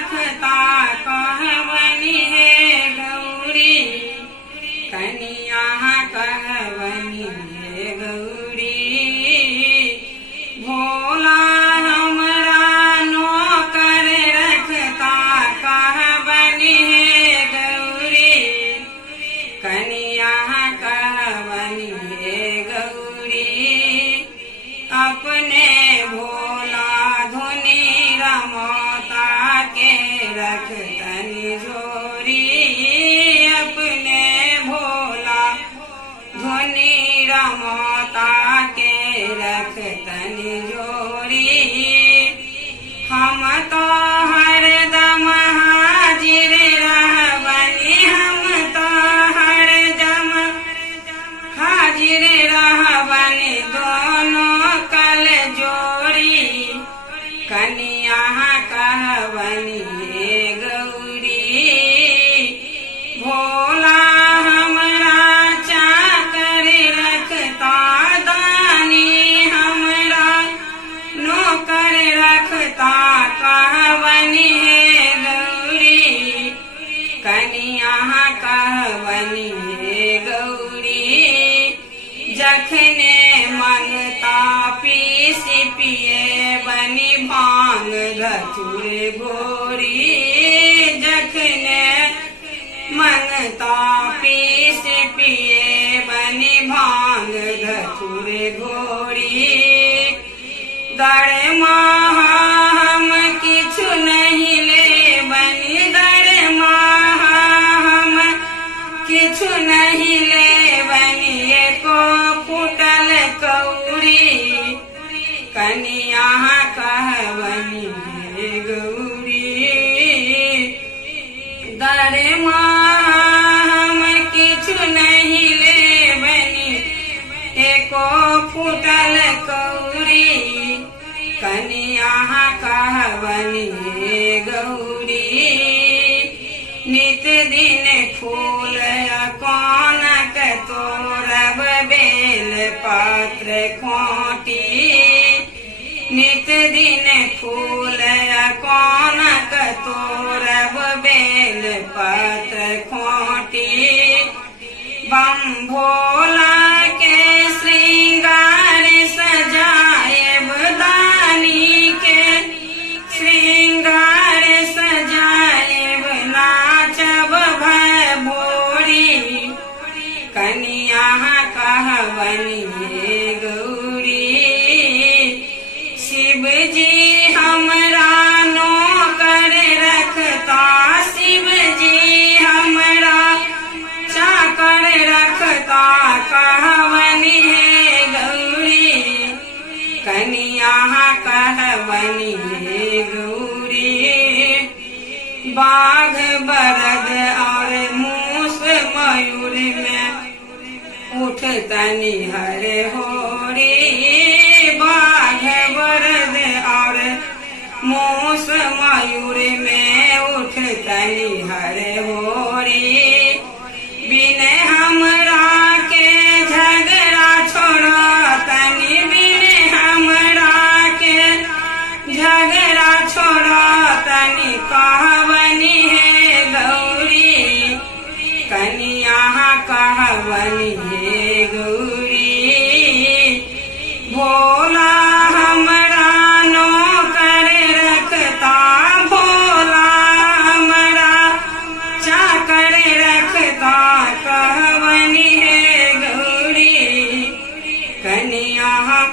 रखता कहवनी है गौरी कनिया कहवनी है गौरी भोला हमरा नौकर रखता कहवनी है गौरी कनिया कहवनी है गौरी अपने भोला धुनी रमोता के रखतनी जोरी अपने भोला धुनी रमोता के रखतनी जोरी हम तो हरदम हाजिर रहबनी हम तो हरदम हाजिर रहबनी दोनों कल जोड़ी कनिया कहवनी हे गौरी भोला हमरा चाकर रखता दानी हमरा नौकर रखता कहवनी हे गौरी कनिया कहवनी हे गौरी जखने मंगता पीस पिए बनी भांग धतुर गोरी जखने मंगता पीस पिए बनी भांग धतुर गोरी दर हम किछु नहीं ले बनी दर हम किछु नहीं ले बनी एको फूटल कौड़ी कनिया कहवनी हे गौरी दर हम किछु नहीं ले बनी एको फूटल कौड़ी कनिया कहवनी हे गौरी नित दिन फूल कौनक तोरब बेल पात्र खोटी नित दिन फूल कौनक तोरब बेल पात्र खोटी बम भोला के श्रृंगार सजाएब दानी के श्रृंगार सजाएब नाचब भय भोरी कनिया कहवनी हे गौरी शिव जी हमरा नौकर रखता शिव जी हमरा चाकर रखता कहवनी हे गौरी कनिया कहवनी हे गौरी बाघ बरद और मूस मयूर में उठतनी हर होरी बाघ बरद और मूस मयूर में उठतनी हर होरी बिन हमरा के झगड़ा छोड़ा तनी बिन हमरा के झगड़ा छोड़ा तनी कहवनी हे गौरी कनिया कहवनी हे गौरी भोला हमरा नौकर रखता भोला हमरा चाकर रखता कहवनी हे गौरी कनिया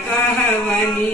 कहवनी